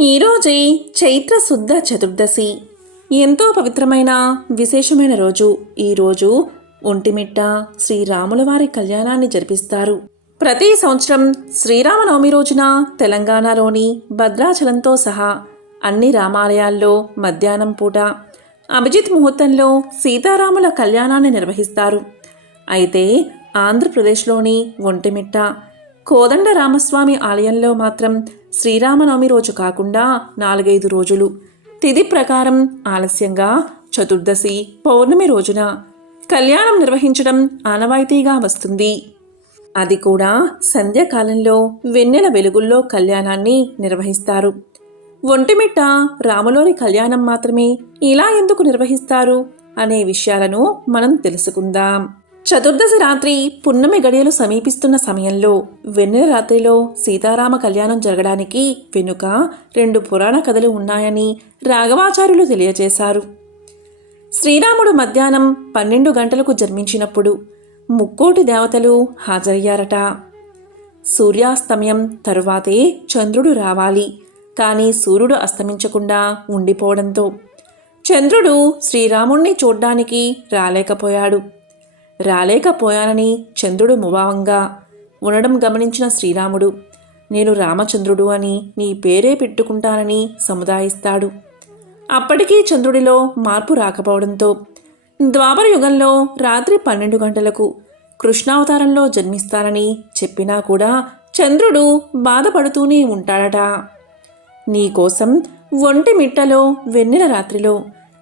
ఈరోజే చైత్ర శుద్ధ చతుర్దశి. ఎంతో పవిత్రమైన విశేషమైన రోజు. ఈరోజు ఒంటిమిట్ట శ్రీరాముల వారి కళ్యాణాన్ని జరిపిస్తారు. ప్రతి సంవత్సరం శ్రీరామనవమి రోజున తెలంగాణలోని భద్రాచలంతో సహా అన్ని రామాలయాల్లో మధ్యాహ్నం పూట అభిజిత్ ముహూర్తంలో సీతారాముల కళ్యాణాన్ని నిర్వహిస్తారు. అయితే ఆంధ్రప్రదేశ్లోని ఒంటిమిట్ట కోదండ రామస్వామి ఆలయంలో మాత్రం శ్రీరామనవమి రోజు కాకుండా 4-5 రోజులు తిథి ప్రకారం ఆలస్యంగా చతుర్దశి పౌర్ణమి రోజున కళ్యాణం నిర్వహించడం ఆనవాయితీగా వస్తుంది. అది కూడా సంధ్యాకాలంలో వెన్నెల వెలుగుల్లో కళ్యాణాన్ని నిర్వహిస్తారు. ఒంటిమిట్ట రాములోని కళ్యాణం మాత్రమే ఇలా ఎందుకు నిర్వహిస్తారు అనే విషయాలను మనం తెలుసుకుందాం. చతుర్దశి రాత్రి పున్నమి గడియలు సమీపిస్తున్న సమయంలో వెన్నెల రాత్రిలో సీతారామ కళ్యాణం జరగడానికి వెనుక 2 పురాణ కథలు ఉన్నాయని రాఘవాచార్యులు తెలియజేశారు. శ్రీరాముడు మధ్యాహ్నం 12 గంటలకు జన్మించినప్పుడు ముక్కోటి దేవతలు హాజరయ్యారట. సూర్యాస్తమయం తరువాతే చంద్రుడు రావాలి, కానీ సూర్యుడు అస్తమించకుండా ఉండిపోవడంతో చంద్రుడు శ్రీరాముణ్ణి చూడ్డానికి రాలేకపోయానని చంద్రుడు ముభావంగా ఉండడం గమనించిన శ్రీరాముడు, నేను రామచంద్రుడు అని నీ పేరే పెట్టుకుంటానని సముదాయిస్తాడు. అప్పటికీ చంద్రుడిలో మార్పు రాకపోవడంతో ద్వాపర యుగంలో రాత్రి 12 గంటలకు కృష్ణావతారంలో జన్మిస్తానని చెప్పినా కూడా చంద్రుడు బాధపడుతూనే ఉంటాడట. నీకోసం ఒంటిమిట్టలో వెన్నెల రాత్రిలో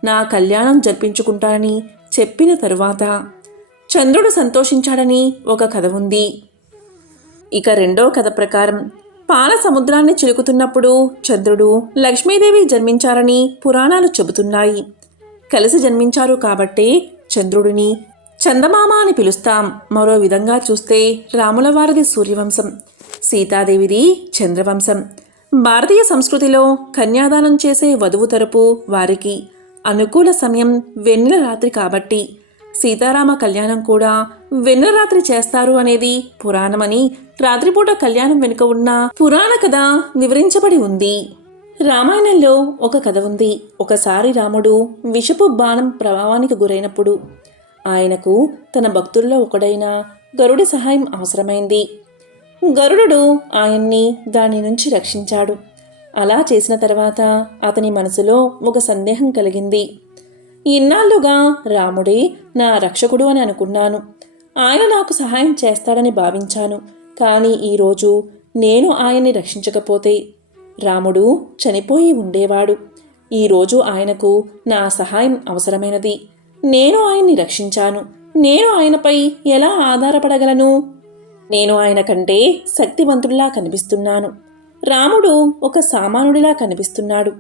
నా కళ్యాణం జరిపించుకుంటానని చెప్పిన తరువాత చంద్రుడు సంతోషించాడని ఒక కథ ఉంది. ఇక రెండో కథ ప్రకారం పాల సముద్రాన్ని చిలుకుతున్నప్పుడు చంద్రుడు లక్ష్మీదేవి జన్మించారని పురాణాలు చెబుతున్నాయి. కలిసి జన్మించారు కాబట్టే చంద్రుడిని చందమామ అని పిలుస్తాం. మరో విధంగా చూస్తే రాముల వారిది సూర్యవంశం, సీతాదేవిది చంద్రవంశం. భారతీయ సంస్కృతిలో కన్యాదానం చేసే వధువు తరపు వారికి అనుకూల సమయం వెన్నెల రాత్రి కాబట్టి సీతారామ కళ్యాణం కూడా వెన్నెల రాత్రి చేస్తారు అనేది పురాణమని రాత్రిపూట కళ్యాణం వెనుక ఉన్న పురాణ కథ వివరించబడి ఉంది. రామాయణంలో ఒక కథ ఉంది. ఒకసారి రాముడు విషపు బాణం ప్రభావానికి గురైనప్పుడు ఆయనకు తన భక్తుల్లో ఒకడైన గరుడి సహాయం అవసరమైంది. గరుడు ఆయన్ని దాని నుంచి రక్షించాడు. అలా చేసిన తర్వాత అతని మనసులో ఒక సందేహం కలిగింది. ఇన్నాళ్లుగా రాముడే నా రక్షకుడు అని అనుకున్నాను, ఆయన నాకు సహాయం చేస్తాడని భావించాను. కానీ ఈరోజు నేను ఆయన్ని రక్షించకపోతే రాముడు చనిపోయి ఉండేవాడు. ఈరోజు ఆయనకు నా సహాయం అవసరమైనది. నేను ఆయన్ని రక్షించాను. నేను ఆయనపై ఎలా ఆధారపడగలను? నేను ఆయన కంటే శక్తివంతుడిలా కనిపిస్తున్నాను. రాముడు ఒక సామాన్యుడిలా కనిపిస్తున్నాడు.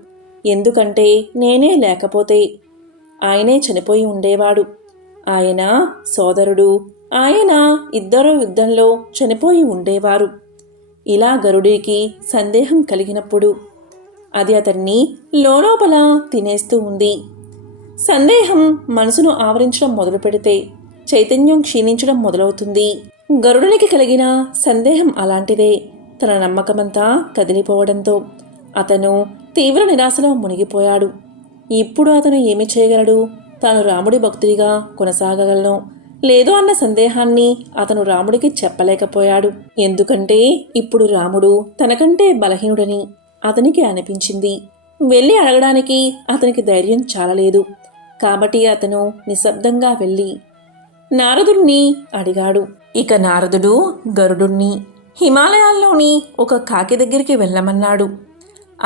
ఎందుకంటే నేనే లేకపోతే ఆయనే చనిపోయి ఉండేవాడు. ఆయన సోదరుడు, ఆయన ఇద్దరు యుద్ధంలో చనిపోయి ఉండేవారు. ఇలా గరుడికి సందేహం కలిగినప్పుడు అది అతన్ని లోపల తినేస్తూ ఉంది. సందేహం మనసును ఆవరించడం మొదలు పెడితే చైతన్యం క్షీణించడం మొదలవుతుంది. గరుడునికి కలిగిన సందేహం అలాంటిదే. తన నమ్మకమంతా కదిలిపోవడంతో అతను తీవ్ర నిరాశలో మునిగిపోయాడు. ఇప్పుడు అతను ఏమి చేయగలడు? తాను రాముడి భక్తుడిగా కొనసాగగలను లేదో అన్న సందేహాన్ని అతను రాముడికి చెప్పలేకపోయాడు. ఎందుకంటే ఇప్పుడు రాముడు తనకంటే బలహీనుడని అతనికి అనిపించింది. వెళ్ళి అడగడానికి అతనికి ధైర్యం చాలలేదు. కాబట్టి అతను నిశ్శబ్దంగా వెళ్ళి నారదుడిని అడిగాడు. ఇక నారదుడు గరుడుణ్ణి హిమాలయాల్లోని ఒక కాకి దగ్గరికి వెళ్ళమన్నాడు.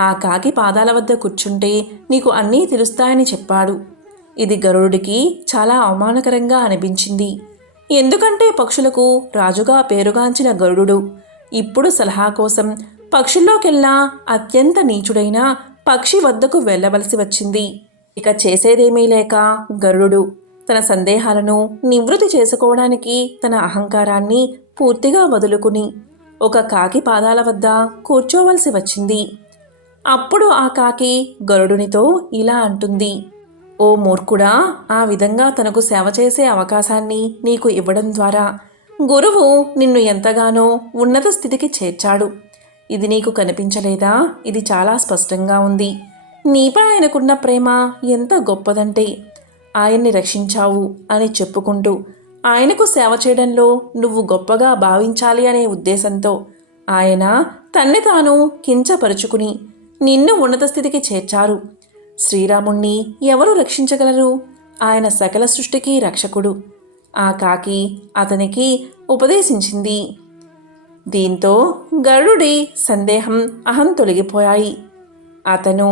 ఆ కాకి పాదాల వద్ద కూర్చుంటే నీకు అన్నీ తెలుస్తాయని చెప్పాడు. ఇది గరుడుకి చాలా అవమానకరంగా అనిపించింది. ఎందుకంటే పక్షులకు రాజుగా పేరుగాంచిన గరుడు ఇప్పుడు సలహా కోసం పక్షుల్లోకెల్లా అత్యంత నీచుడైన పక్షి వద్దకు వెళ్ళవలసి వచ్చింది. ఇక చేసేదేమీ లేక గరుడు తన సందేహాలను నివృత్తి చేసుకోవడానికి తన అహంకారాన్ని పూర్తిగా వదులుకుని ఒక కాకి పాదాల వద్ద కూర్చోవలసి వచ్చింది. అప్పుడు ఆ కాకి గరుడునితో ఇలా అంటుంది, ఓ మూర్ఖుడా, ఆ విధంగా తనకు సేవ చేసే అవకాశాన్ని నీకు ఇవ్వడం ద్వారా గురువు నిన్ను ఎంతగానో ఉన్నత స్థితికి చేర్చాడు. ఇది నీకు కనిపించలేదా? ఇది చాలా స్పష్టంగా ఉంది. నీపై ఆయనకున్న ప్రేమ ఎంత గొప్పదంటే ఆయన్ని రక్షించావు అని చెప్పుకుంటూ ఆయనకు సేవ చేయడంలో నువ్వు గొప్పగా భావించాలి అనే ఉద్దేశంతో ఆయన తన్ని తాను కించపరుచుకుని నిన్ను ఉన్నత స్థితికి చేర్చారు. శ్రీరాముణ్ణి ఎవరు రక్షించగలరు? ఆయన సకల సృష్టికి రక్షకుడు. ఆ కాకి అతనికి ఉపదేశించింది. దీంతో గరుడుడి సందేహం, అహం తొలగిపోయాయి. అతను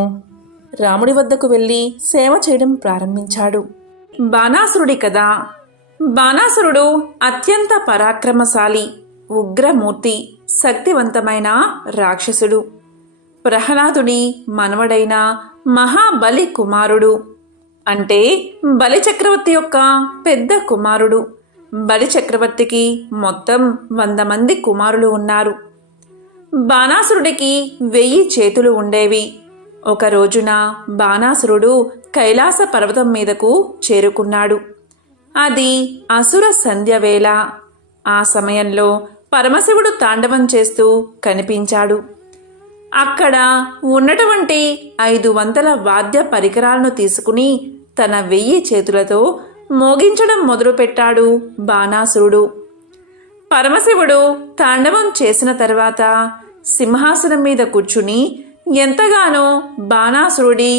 రాముడి వద్దకు వెళ్ళి సేవ చేయడం ప్రారంభించాడు. బాణాసురుడి కథ. బాణాసురుడు అత్యంత పరాక్రమశాలి, ఉగ్రమూర్తి, శక్తివంతమైన రాక్షసుడు. ప్రహ్లాదుడి మనవడైన మహాబలి కుమారుడు. అంటే బలిచక్రవర్తి యొక్క పెద్ద కుమారుడు. బలిచక్రవర్తికి మొత్తం 100 మంది కుమారులు ఉన్నారు. బాణాసురుడికి 1000 చేతులు ఉండేవి. ఒక రోజున బాణాసురుడు కైలాస పర్వతం మీదకు చేరుకున్నాడు. అది అసుర సంధ్యవేళ. ఆ సమయంలో పరమశివుడు తాండవం చేస్తూ కనిపించాడు. అక్కడ ఉన్నటువంటి 500 వాద్య పరికరాలను తీసుకుని తన 1000 చేతులతో మోగించడం మొదలుపెట్టాడు బాణాసురుడు. పరమశివుడు తాండవం చేసిన తర్వాత సింహాసనం మీద కూర్చుని ఎంతగానో బాణాసురుడి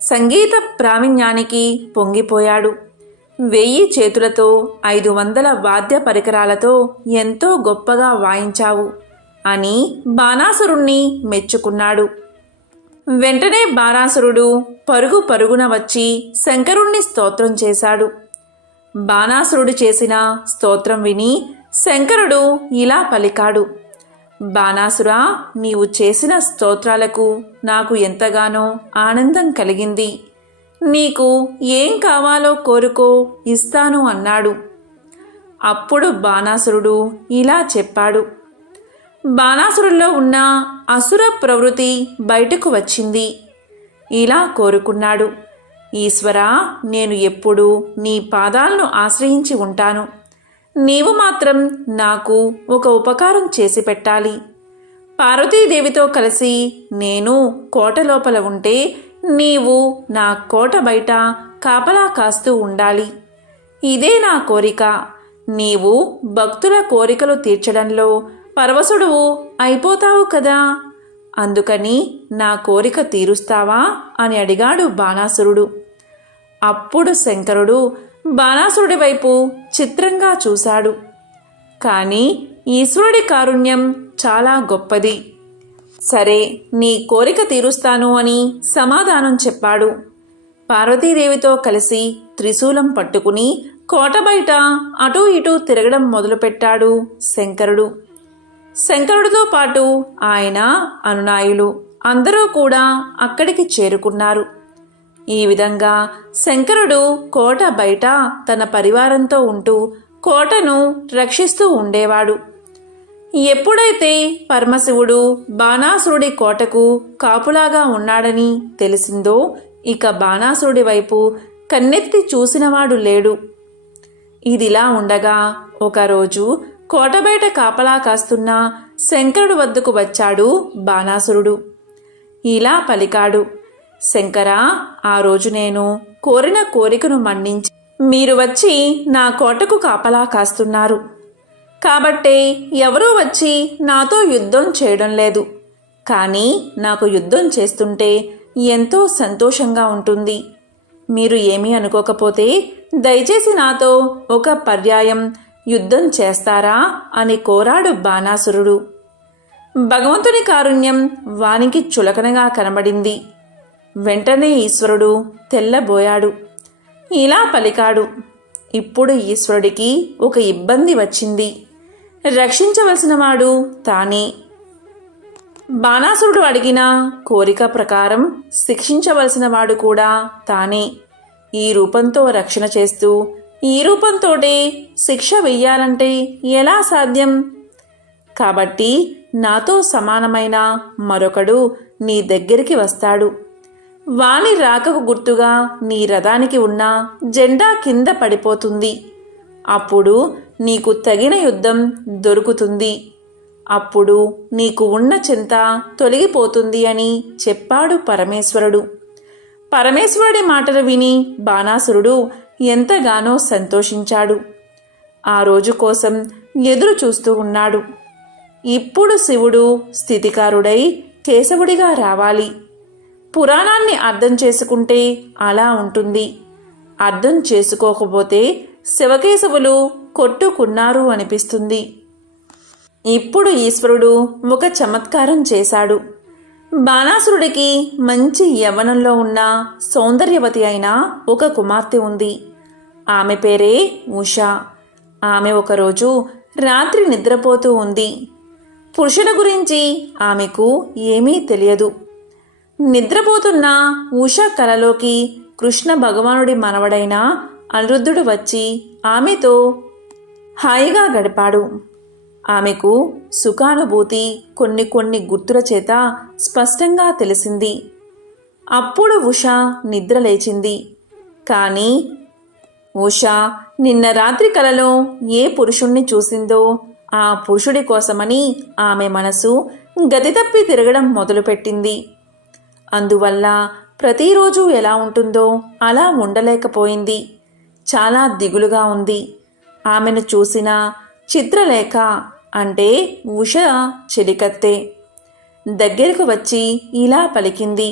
సంగీత ప్రావీణ్యానికి పొంగిపోయాడు. 1000 చేతులతో 500 వాద్య పరికరాలతో ఎంతో గొప్పగా వాయించావు అని బాణాసురుణ్ణి మెచ్చుకున్నాడు. వెంటనే బాణాసురుడు పరుగు పరుగున వచ్చి శంకరుణ్ణి స్తోత్రం చేశాడు. బాణాసురుడు చేసిన స్తోత్రం విని శంకరుడు ఇలా పలికాడు: బాణాసురా, నీవు చేసిన స్తోత్రాలకు నాకు ఎంతగానో ఆనందం కలిగింది. నీకు ఏం కావాలో కోరుకో, ఇస్తాను అన్నాడు. అప్పుడు బాణాసురుడు ఇలా చెప్పాడు: బాణాసురుల్లో ఉన్న అసుర ప్రవృత్తి బయటకు వచ్చింది. ఇలా కోరుకున్నాడు: ఈశ్వరా, నేను ఎప్పుడూ నీ పాదాలను ఆశ్రయించి ఉంటాను. నీవు మాత్రం నాకు ఒక ఉపకారం చేసి పెట్టాలి. పార్వతీదేవితో కలిసి నేను కోట లోపల ఉంటే నీవు నా కోట బయట కాపలా కాస్తూ ఉండాలి. ఇదే నా కోరిక. నీవు భక్తుల కోరికలు తీర్చడంలో పరవశుడువు అయిపోతావు కదా, అందుకని నా కోరిక తీరుస్తావా అని అడిగాడు బాణాసురుడు. అప్పుడు శంకరుడు బాణాసురుడి వైపు చిత్రంగా చూశాడు. కానీ ఈశ్వరుడి కారుణ్యం చాలా గొప్పది. సరే, నీ కోరిక తీరుస్తాను అని సమాధానం చెప్పాడు. పార్వతీదేవితో కలిసి త్రిశూలం పట్టుకుని కోట బయట అటూ ఇటూ తిరగడం మొదలుపెట్టాడు శంకరుడు. శంకరుడితో పాటు ఆయన అనునాయులు అందరూ కూడా అక్కడికి చేరుకున్నారు. ఈ విధంగా శంకరుడు కోట బయట తన పరివారంతో ఉంటూ కోటను రక్షిస్తూ ఉండేవాడు. ఎప్పుడైతే పరమశివుడు బాణాసురుడి కోటకు కాపులాగా ఉన్నాడని తెలిసిందో ఇక బాణాసురుడి వైపు కన్నెత్తి చూసినవాడు లేడు. ఇదిలా ఉండగా ఒకరోజు కోట బయట కాపలా కాస్తున్న శంకరుడు వద్దకు వచ్చాడు బాణాసురుడు. ఇలా పలికాడు: శంకరా, ఆ రోజు నేను కోరిన కోరికను మన్నించి మీరు వచ్చి నా కోటకు కాపలా కాస్తున్నారు. కాబట్టే ఎవరూ వచ్చి నాతో యుద్ధం చేయడం లేదు. కానీ నాకు యుద్ధం చేస్తుంటే ఎంతో సంతోషంగా ఉంటుంది. మీరు ఏమీ అనుకోకపోతే దయచేసి నాతో ఒక పర్యాయం యుద్ధం చేస్తారా అని కోరాడు బాణాసురుడు. భగవంతుని కారుణ్యం వానికి చులకనగా కనబడింది. వెంటనే ఈశ్వరుడు తెల్లబోయాడు. ఇలా పలికాడు: ఇప్పుడు ఈశ్వరుడికి ఒక ఇబ్బంది వచ్చింది. రక్షించవలసిన వాడు తానే. బాణాసురుడు అడిగిన కోరిక ప్రకారం శిక్షించవలసిన వాడు కూడా తానే. ఈ రూపంతో రక్షణ చేస్తూ ఈ రూపంతోటే శిక్ష వెయ్యాలంటే ఎలా సాధ్యం? కాబట్టి నాతో సమానమైన మరొకడు నీ దగ్గరికి వస్తాడు. వాని రాకకు గుర్తుగా నీ రథానికి ఉన్న జెండా కింద పడిపోతుంది. అప్పుడు నీకు తగిన యుద్ధం దొరుకుతుంది. అప్పుడు నీకు ఉన్న చింత తొలగిపోతుంది అని చెప్పాడు పరమేశ్వరుడు. పరమేశ్వరుడి మాటలు విని బాణాసురుడు ఎంతగానో సంతోషించాడు. ఆ రోజు కోసం ఎదురు చూస్తూ ఉన్నాడు. ఇప్పుడు శివుడు స్థితికారుడై కేశవుడిగా రావాలి. పురాణాన్ని అర్థం చేసుకుంటే అలా ఉంటుంది. అర్థం చేసుకోకపోతే శివకేశవులు కొట్టుకున్నారు అనిపిస్తుంది. ఇప్పుడు ఈశ్వరుడు ఒక చమత్కారం చేశాడు. బాణాసురుడికి మంచి యవ్వనంలో ఉన్న సౌందర్యవతి అయిన ఒక కుమార్తె ఉంది. ఆమె పేరే ఉషా. ఆమె ఒకరోజు రాత్రి నిద్రపోతూ ఉంది. పురుషుల గురించి ఆమెకు ఏమీ తెలియదు. నిద్రపోతున్న ఉషా కలలోకి కృష్ణ భగవానుడి మనవడైన అనిరుద్ధుడు వచ్చి ఆమెతో హాయిగా గడిపాడు. ఆమెకు సుఖానుభూతి కొన్ని గుర్తుల చేత స్పష్టంగా తెలిసింది. అప్పుడు ఉషా నిద్ర లేచింది. కానీ ఉషా నిన్న రాత్రి కలలో ఏ పురుషుణ్ణి చూసిందో ఆ పురుషుడి కోసమని ఆమె మనసు గతితప్పి తిరగడం మొదలుపెట్టింది. అందువల్ల ప్రతిరోజు ఎలా ఉంటుందో అలా ఉండలేకపోయింది. చాలా దిగులుగా ఉంది. ఆమెను చూసిన చిత్రలేఖ అంటే ఉష చెలికత్తె దగ్గరకు వచ్చి ఇలా పలికింది.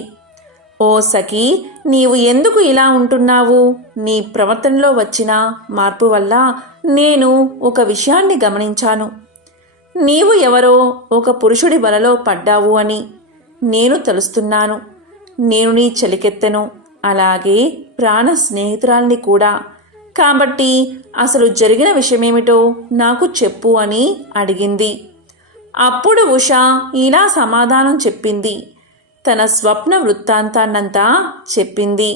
ఓ సఖీ, నీవు ఎందుకు ఇలా ఉంటున్నావు? నీ ప్రవర్తనలో వచ్చిన మార్పు వల్ల నేను ఒక విషయాన్ని గమనించాను. నీవు ఎవరో ఒక పురుషుడి వలలో పడ్డావు అని నేను తెలుస్తున్నాను. నేను నీ చెలికెత్తెను, అలాగే ప్రాణ స్నేహితురాల్ని కూడా. కాబట్టి అసలు జరిగిన విషయమేమిటో నాకు చెప్పు అని అడిగింది. అప్పుడు ఉష ఇలా సమాధానం చెప్పింది. తన స్వప్న వృత్తాంతాన్నంతా చెప్పింది.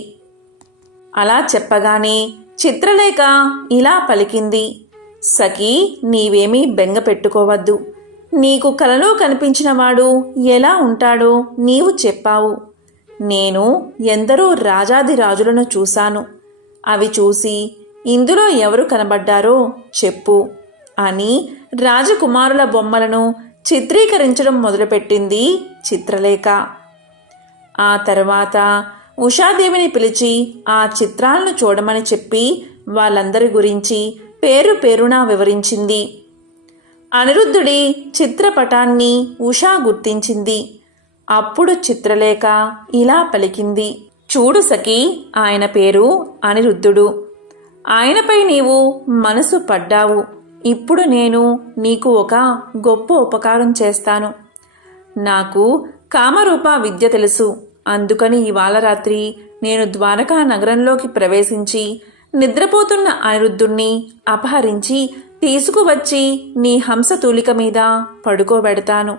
అలా చెప్పగానే చిత్రలేఖ ఇలా పలికింది. సఖీ, నీవేమీ బెంగ పెట్టుకోవద్దు. నీకు కలలో కనిపించిన వాడు ఎలా ఉంటాడో నీవు చెప్పావు. నేను ఎందరో రాజాదిరాజులను చూశాను. అవి చూసి ఇందులో ఎవరు కనబడ్డారో చెప్పు అని రాజకుమారుల బొమ్మలను చిత్రీకరించడం మొదలుపెట్టింది చిత్రలేఖ. ఆ తర్వాత ఉషాదేవిని పిలిచి ఆ చిత్రాలను చూడమని చెప్పి వాళ్ళందరి గురించి పేరు పేరునా వివరించింది. అనిరుద్ధుడి చిత్రపటాన్ని ఉషా గుర్తించింది. అప్పుడు చిత్రలేఖ ఇలా పలికింది. చూడు సఖీ, ఆయన పేరు అనిరుద్ధుడు. ఆయనపై నీవు మనసు పడ్డావు. ఇప్పుడు నేను నీకు ఒక గొప్ప ఉపకారం చేస్తాను. నాకు కామరూప విద్య తెలుసు. అందుకని ఇవాళ రాత్రి నేను ద్వారకా నగరంలోకి ప్రవేశించి నిద్రపోతున్న అనిరుద్ధుణ్ణి అపహరించి తీసుకువచ్చి నీ హంసతూలిక మీద పడుకోబెడతాను.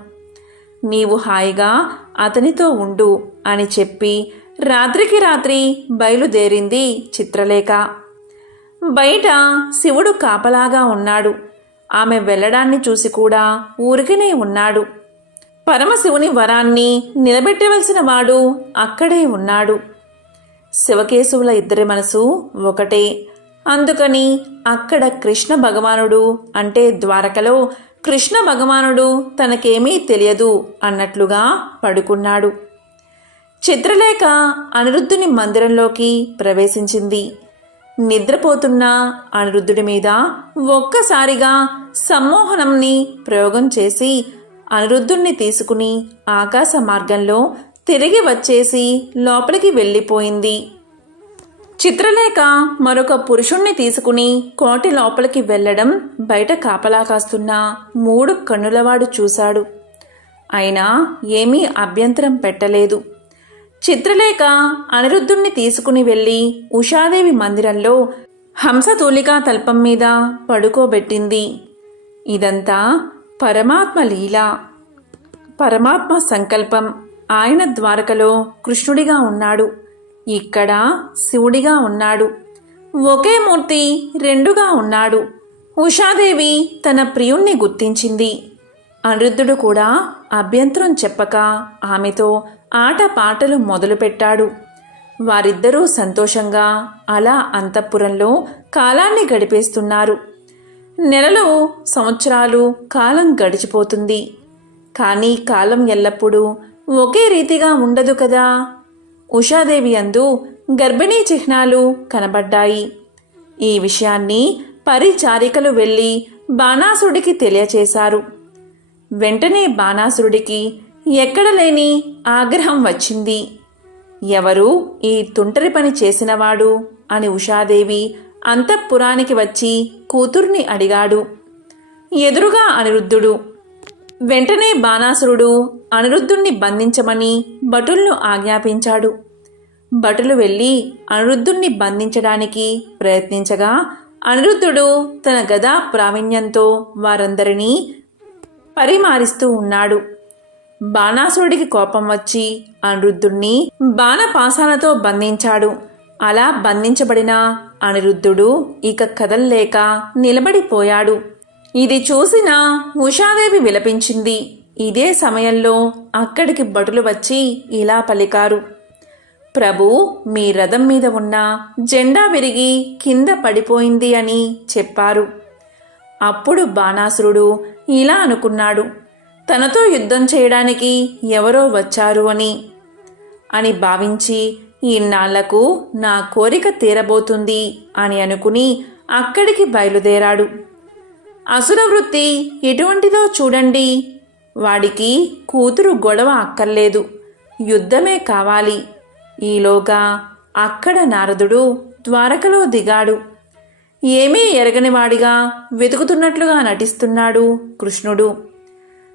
నీవు హాయిగా అతనితో ఉండు అని చెప్పి రాత్రికి రాత్రి బయలుదేరింది చిత్రలేఖ. బయట శివుడు కాపలాగా ఉన్నాడు. ఆమె వెళ్ళడాన్ని చూసి కూడా ఊరికనే ఉన్నాడు. పరమశివుని వరాన్ని నిలబెట్టవలసిన వాడు అక్కడే ఉన్నాడు. శివకేశవుల ఇద్దరి మనసు ఒకటే. అందుకని అక్కడ కృష్ణ భగవానుడు అంటే ద్వారకలో కృష్ణ భగవానుడు తనకేమీ తెలియదు అన్నట్లుగా పడుకున్నాడు. చిత్రలేఖ అనిరుద్ధుని మందిరంలోకి ప్రవేశించింది. నిద్రపోతున్న అనిరుద్ధుడి మీద ఒక్కసారిగా సమ్మోహనంని ప్రయోగం చేసి అనిరుద్ధుణ్ణి తీసుకుని ఆకాశ మార్గంలో తిరిగి వచ్చేసి లోపలికి వెళ్ళిపోయింది. చిత్రలేఖ మరొక పురుషుణ్ణి తీసుకుని కోటి లోపలికి వెళ్లడం బయట కాపలా కాస్తున్న 3 కన్నులవాడు చూశాడు. అయినా ఏమీ అభ్యంతరం పెట్టలేదు. చిత్రలేఖ అనిరుద్ధుణ్ణి తీసుకుని వెళ్ళి ఉషాదేవి మందిరంలో హంసతూలికా తల్పం మీద పడుకోబెట్టింది. ఇదంతా పరమాత్మ లీల, పరమాత్మ సంకల్పం. ఆయన ద్వారకలో కృష్ణుడిగా ఉన్నాడు, ఇక్కడ శివుడిగా ఉన్నాడు. ఒకే మూర్తి రెండుగా ఉన్నాడు. ఉషాదేవి తన ప్రియుణ్ణి గుర్తించింది. అనిరుద్ధుడు కూడా అభ్యంతరం చెప్పక ఆమెతో ఆటపాటలు మొదలుపెట్టాడు. వారిద్దరూ సంతోషంగా అలా అంతఃపురంలో కాలాన్ని గడిపేస్తున్నారు. నెలలు, సంవత్సరాలు కాలం గడిచిపోతుంది. కానీ కాలం ఎల్లప్పుడూ ఒకే రీతిగా ఉండదు కదా. ఉషాదేవి అందు గర్భిణీ చిహ్నాలు కనబడ్డాయి. ఈ విషయాన్ని పరిచారికలు వెళ్ళి బాణాసురుడికి తెలియచేశారు. వెంటనే బాణాసురుడికి ఎక్కడలేని ఆగ్రహం వచ్చింది. ఎవరు ఈ తుంటరి పని చేసినవాడు అని ఉషాదేవి అంతఃపురానికి వచ్చి కూతుర్ని అడిగాడు. ఎదురుగా అనిరుద్ధుడు. వెంటనే బాణాసురుడు అనిరుద్ధుణ్ణి బంధించమని భటులను ఆజ్ఞాపించాడు. భటులు వెళ్ళి అనిరుద్ధుణ్ణి బంధించడానికి ప్రయత్నించగా అనిరుద్ధుడు తన గదా ప్రావీణ్యంతో వారందరినీ పరిమారిస్తూ ఉన్నాడు. బాణాసురుడికి కోపం వచ్చి అనిరుద్ధుణ్ణి బాణపాశాలతో బంధించాడు. అలా బంధించబడిన అనిరుద్ధుడు ఇక కదల్లేక నిలబడిపోయాడు. ఇది చూసిన ఉషాదేవి విలపించింది. ఇదే సమయంలో అక్కడికి భటులు వచ్చి ఇలా పలికారు. ప్రభు, మీ రథం మీద ఉన్న జెండా విరిగి కింద పడిపోయింది అని చెప్పారు. అప్పుడు బాణాసురుడు ఇలా అనుకున్నాడు, తనతో యుద్ధం చేయడానికి ఎవరో వచ్చారు అని భావించి ఇన్నాళ్లకు నా కోరిక తీరబోతుంది అని అనుకుని అక్కడికి బయలుదేరాడు. అసుర వృత్తి ఎటువంటిదో చూడండి. వాడికి కూతురు గొడవ అక్కర్లేదు, యుద్ధమే కావాలి. ఈలోగా అక్కడ నారదుడు ద్వారకలో దిగాడు. ఏమీ ఎరగనివాడిగా వెతుకుతున్నట్లుగా నటిస్తున్నాడు కృష్ణుడు.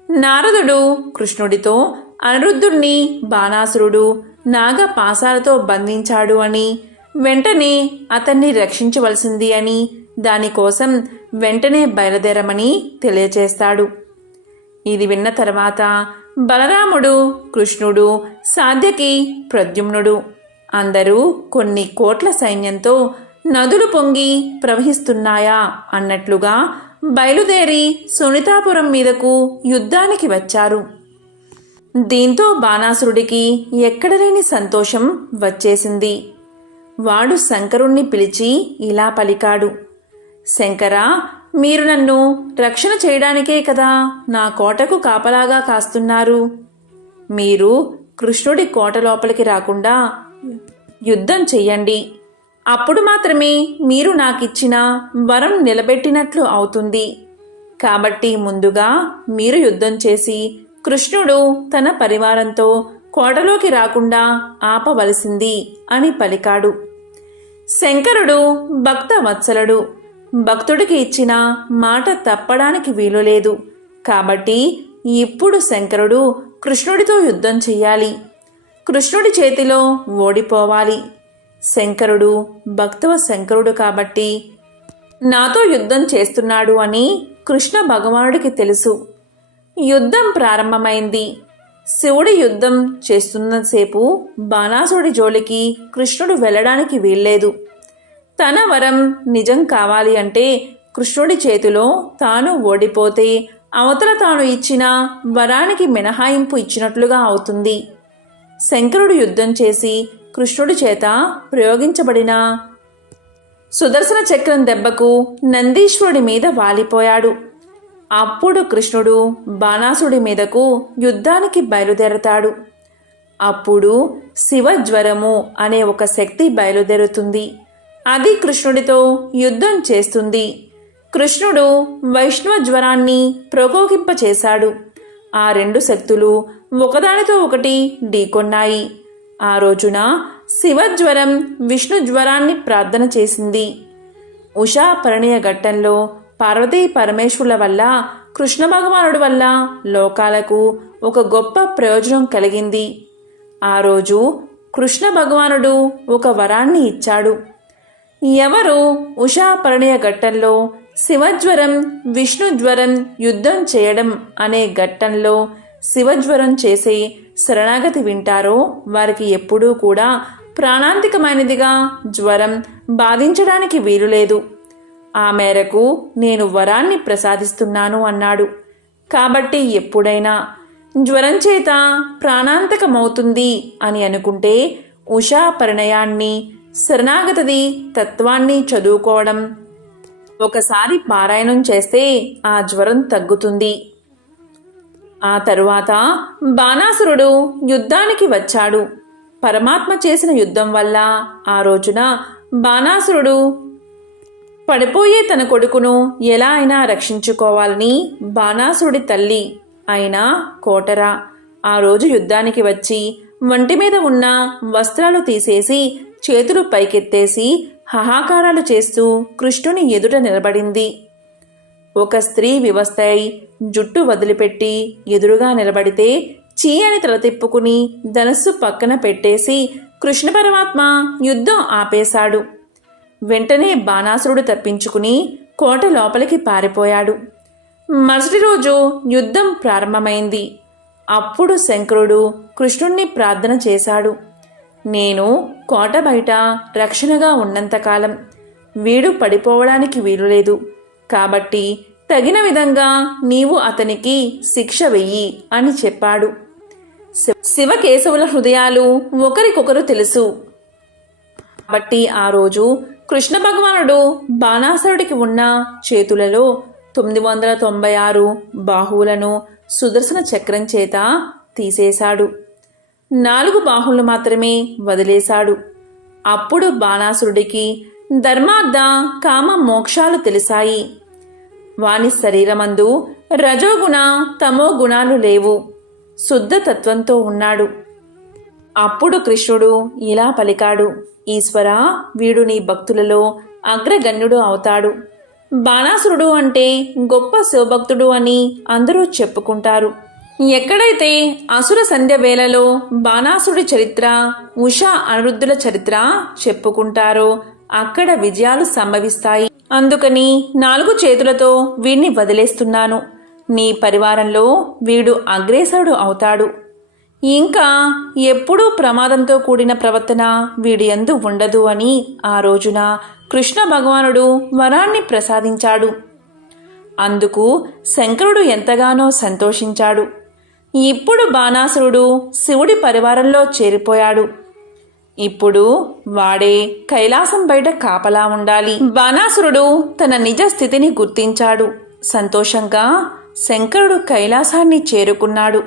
నారదుడు కృష్ణుడితో అనిరుద్ధుణ్ణి బాణాసురుడు నాగపాశాలతో బంధించాడు అని, వెంటనే అతన్ని రక్షించవలసింది అని, దానికోసం వెంటనే బయలుదేరమని తెలియచేస్తాడు. ఇది విన్న తర్వాత బలరాముడు, కృష్ణుడు, సాధ్యకి, ప్రద్యుమ్నుడు అందరూ కొన్ని కోట్ల సైన్యంతో నదులు పొంగి ప్రవహిస్తున్నాయా అన్నట్లుగా బయలుదేరి సునీతాపురం మీదకు యుద్ధానికి వచ్చారు. దీంతో బాణాసురుడికి ఎక్కడలేని సంతోషం వచ్చేసింది. వాడు శంకరుణ్ణి పిలిచి ఇలా పలికాడు. శంకరా, మీరు నన్ను రక్షణ చేయడానికే కదా నా కోటకు కాపలాగా కాస్తున్నారు. మీరు కృష్ణుడి కోట లోపలికి రాకుండా యుద్ధం చెయ్యండి. అప్పుడు మాత్రమే మీరు నాకిచ్చిన వరం నిలబెట్టినట్లు అవుతుంది. కాబట్టి ముందుగా మీరు యుద్ధం చేసి కృష్ణుడు తన పరివారంతో కోటలోకి రాకుండా ఆపవలసింది అని పలికాడు. శంకరుడు భక్త వత్సలుడు. భక్తుడికి ఇచ్చిన మాట తప్పడానికి వీలులేదు. కాబట్టి ఇప్పుడు శంకరుడు కృష్ణుడితో యుద్ధం చెయ్యాలి. కృష్ణుడి చేతిలో ఓడిపోవాలి. శంకరుడు భక్తవ శంకరుడు కాబట్టి నాతో యుద్ధం చేస్తున్నాడు అని కృష్ణ భగవానుడికి తెలుసు. యుద్ధం ప్రారంభమైంది. శివుడి యుద్ధం చేస్తున్నసేపు బాణాసుడి జోలికి కృష్ణుడు వెళ్ళడానికి వీల్లేదు. తన వరం నిజం కావాలి అంటే కృష్ణుడి చేతిలో తాను ఓడిపోతే అవతల తాను ఇచ్చిన వరానికి మినహాయింపు ఇచ్చినట్లుగా అవుతుంది. శంకరుడు యుద్ధం చేసి కృష్ణుడి చేత ప్రయోగించబడిన సుదర్శన చక్రం దెబ్బకు నందీశ్వరుడి మీద వాలిపోయాడు. అప్పుడు కృష్ణుడు బాణాసుడి మీదకు యుద్ధానికి బయలుదేరతాడు. అప్పుడు శివజ్వరము అనే ఒక శక్తి బయలుదేరుతుంది. అది కృష్ణుడితో యుద్ధం చేస్తుంది. కృష్ణుడు వైష్ణవ జ్వరాన్ని ప్రకోపింపచేశాడు. ఆ రెండు శక్తులు ఒకదానితో ఒకటి ఢీకొన్నాయి. ఆ రోజున శివజ్వరం విష్ణు జ్వరాన్ని ప్రార్థన చేసింది. ఉషా పరిణయ ఘట్టంలో పార్వతీ పరమేశ్వరుల వల్ల, కృష్ణ భగవానుడి వల్ల లోకాలకు ఒక గొప్ప ప్రయోజనం కలిగింది. ఆ రోజు కృష్ణ భగవానుడు ఒక వరాన్ని ఇచ్చాడు. ఎవరు ఉషా పరిణయ ఘట్టంలో శివజ్వరం విష్ణు జ్వరం యుద్ధం చేయడం అనే ఘట్టంలో శివజ్వరం చేసే శరణాగతి వింటారో వారికి ఎప్పుడూ కూడా ప్రాణాంతికమైనదిగా జ్వరం బాధించడానికి వీలులేదు. ఆ మేరకు నేను వరాన్ని ప్రసాదిస్తున్నాను అన్నాడు. కాబట్టి ఎప్పుడైనా జ్వరం చేత ప్రాణాంతకమవుతుంది అని అనుకుంటే ఉషా పరిణయాన్ని, శరణాగతది తత్వాన్ని చదువుకోవడం ఒకసారి పారాయణం చేస్తే ఆ జ్వరం తగ్గుతుంది. ఆ తరువాత బాణాసురుడు యుద్ధానికి వచ్చాడు. పరమాత్మ చేసిన యుద్ధం వల్ల ఆ రోజున బాణాసురుడు పడిపోయే తన కొడుకును ఎలా అయినా రక్షించుకోవాలని బాణాసురుడి తల్లి అయిన కోటర ఆ రోజు యుద్ధానికి వచ్చి వంటి మీద ఉన్న వస్త్రాలు తీసేసి చేతులు పైకెత్తేసి హాహాకారాలు చేస్తూ కృష్ణుని ఎదుట నిలబడింది. ఒక స్త్రీ వివస్థ అయి జుట్టు వదిలిపెట్టి ఎదురుగా నిలబడితే చీ అని తల తిప్పుకుని ధనస్సు పక్కన పెట్టేసి కృష్ణ పరమాత్మ యుద్ధం ఆపేశాడు. వెంటనే బాణాసురుడు తప్పించుకుని కోట లోపలికి పారిపోయాడు. మరుసటి రోజు యుద్ధం ప్రారంభమైంది. అప్పుడు శంకరుడు కృష్ణుణ్ణి ప్రార్థన చేశాడు. నేను కోట బయట రక్షణగా ఉన్నంతకాలం వీడు పడిపోవడానికి వీలులేదు. కాబట్టి తగిన విధంగా నీవు అతనికి శిక్ష వెయ్యి అని చెప్పాడు. శివకేశవుల హృదయాలు ఒకరికొకరు తెలుసు. కాబట్టి ఆ రోజు కృష్ణ భగవానుడు బాణాసురుడికి ఉన్న చేతులలో 996 బాహువులను సుదర్శన చక్రం చేత తీసేశాడు. 4 బాహువులు మాత్రమే వదిలేశాడు. అప్పుడు బాణాసురుడికి ధర్మార్థ కామ మోక్షాలు తెలిసాయి. వాని శరీరమందు రజోగుణ తమో గుణాలు లేవు. శుద్ధ తత్వంతో ఉన్నాడు. అప్పుడు కృష్ణుడు ఇలా పలికాడు, ఈశ్వరా, వీడు నీ భక్తులలో అగ్రగణ్యుడు అవుతాడు. బాణాసురుడు అంటే గొప్ప శివభక్తుడు అని అందరూ చెప్పుకుంటారు. ఎక్కడైతే అసుర సంధ్య వేళలో బాణాసురుడి చరిత్ర, ఉషా అనిరుద్ధుల చరిత్ర చెప్పుకుంటారో అక్కడ విజయాలు సంభవిస్తాయి. అందుకని 4 చేతులతో వీడిని వదిలేస్తున్నాను. నీ పరివారంలో వీడు అగ్రేసరుడు అవుతాడు. ఇంకా ఎప్పుడూ ప్రమాదంతో కూడిన ప్రవర్తన వీడి యందు ఉండదు అని ఆ రోజున కృష్ణ భగవానుడు వరాన్ని ప్రసాదించాడు. అందుకు శంకరుడు ఎంతగానో సంతోషించాడు. ఇప్పుడు బాణాసురుడు శివుడి పరివారంలో చేరిపోయాడు. ఇప్పుడు వాడే కైలాసం బయట కాపలా ఉండాలి. బాణాసురుడు తన నిజ స్థితిని గుర్తించాడు. సంతోషంగా శంకరుడు కైలాసాన్ని చేరుకున్నాడు.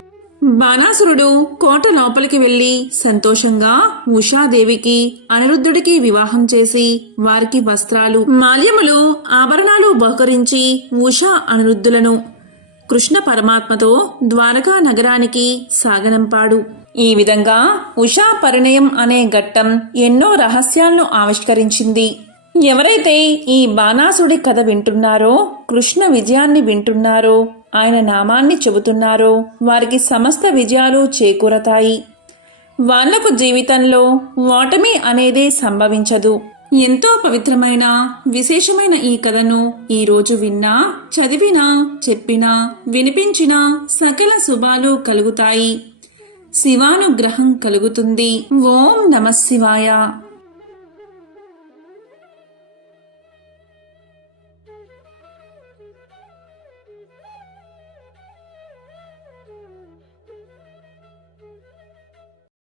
బాణాసురుడు కోట లోపలికి వెళ్లి సంతోషంగా ఉషాదేవికి అనిరుద్ధుడికి వివాహం చేసి వారికి వస్త్రాలు, మాల్యములు, ఆభరణాలు బహుకరించి ఉషా అనిరుద్ధులను కృష్ణ పరమాత్మతో ద్వారకా నగరానికి సాగనంపాడు. ఈ విధంగా ఉషా పరిణయం అనే ఘట్టం ఎన్నో రహస్యాలను ఆవిష్కరించింది. ఎవరైతే ఈ బాణాసుడి కథ వింటున్నారో, కృష్ణ విజయాన్ని వింటున్నారో, ఆయన నామాన్ని చెబుతున్నారో వారికి సమస్త విజయాలు చేకూరతాయి. వాళ్లకు జీవితంలో ఓటమి అనేదే సంభవించదు. ఎంతో పవిత్రమైన విశేషమైన ఈ కథను ఈరోజు విన్నా, చదివినా, చెప్పినా, వినిపించినా సకల శుభాలు కలుగుతాయి. శివానుగ్రహం కలుగుతుంది. ఓం నమః శివాయ.